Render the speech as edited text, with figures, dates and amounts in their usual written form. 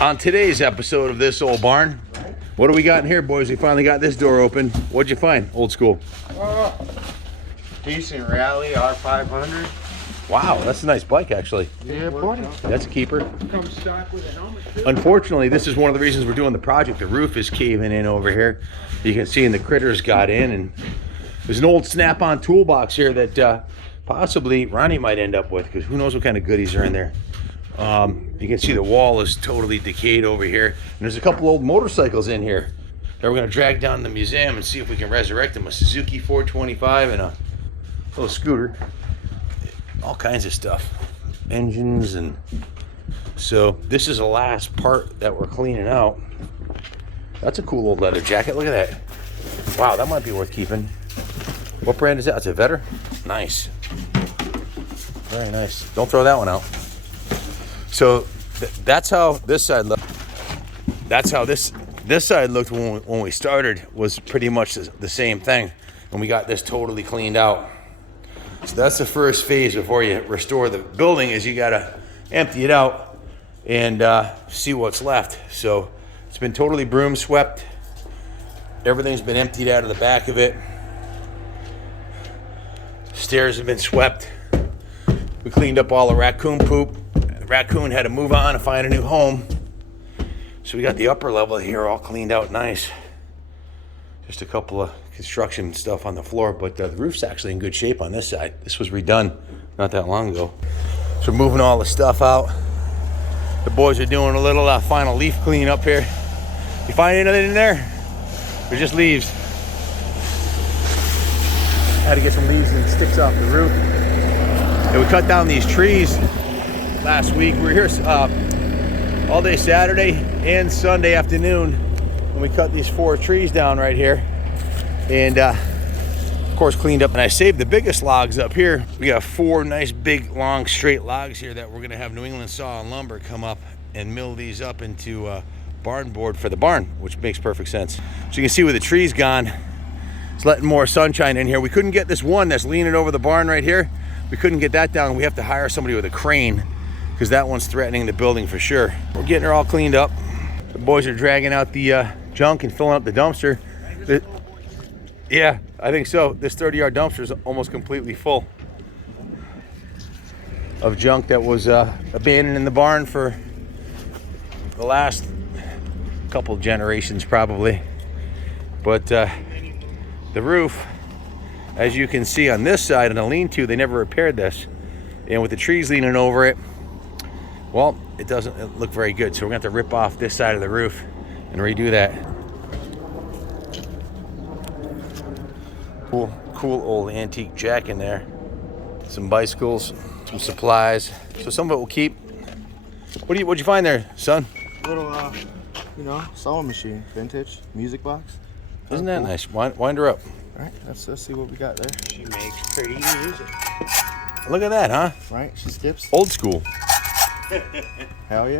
On today's episode of This Old Barn, what do we got in here, boys? We finally got this door open. What'd you find, old school? Decent rally R500. Wow, that's a nice bike, actually. Yeah, buddy. That's a keeper. Comes stock with a helmet too. Unfortunately, this is one of the reasons we're doing the project. The roof is caving in over here. You can see, and the critters got in, and there's an old Snap-on toolbox here that possibly Ronnie might end up with, because who knows what kind of goodies are in there. You can see the wall is totally decayed over here, and there's a couple old motorcycles in here that we're going to drag down to the museum and see if we can resurrect them. A Suzuki 425 and a little scooter. All kinds of stuff, engines. And so this is the last part that we're cleaning out. That's a cool old leather jacket. Look at that. Wow, that might be worth keeping. What brand is that? It's a Vetter. Nice, very nice. Don't throw that one out. So that's how this side looked. That's how this side looked when we started. Was pretty much the same thing, and we got this totally cleaned out. So that's the first phase before you restore the building, is you gotta empty it out and see what's left. So it's been totally broom swept. Everything's been emptied out of the back of it. Stairs have been swept. We cleaned up all the raccoon poop. The raccoon had to move on and find a new home. So we got the upper level here all cleaned out nice. Just a couple of construction stuff on the floor, but the roof's actually in good shape on this side. This was redone not that long ago. So we're moving all the stuff out. The boys are doing a little final leaf clean up here. You find anything in there? Or just leaves? Had to get some leaves and sticks off the roof. And we cut down these trees last week. We were here all day Saturday and Sunday afternoon, and we cut these 4 trees down right here, and of course cleaned up. And I saved the biggest logs up here. We got 4 nice big long straight logs here that we're gonna have New England Saw and Lumber come up and mill these up into barn board for the barn, which makes perfect sense. So you can see where the tree's gone. It's letting more sunshine in here. We couldn't get this one that's leaning over the barn right here. We couldn't get that down. We have to hire somebody with a crane, because that one's threatening the building for sure. We're getting her all cleaned up. The boys are dragging out the junk and filling up the dumpster. Yeah, I think so. This 30-yard dumpster is almost completely full of junk that was abandoned in the barn for the last couple generations probably. But the roof, as you can see on this side, on the lean-to, they never repaired this. And with the trees leaning over it, well, it doesn't look very good. So we're gonna have to rip off this side of the roof and redo that. Cool old antique jack in there. Some bicycles, some supplies. So some of it we'll keep. What'd you find there, son? Little, sewing machine, vintage music box. Isn't that nice? Wind her up. All right, let's see what we got there. She makes pretty music. Look at that, huh? Right, she skips. Old school. Hell yeah.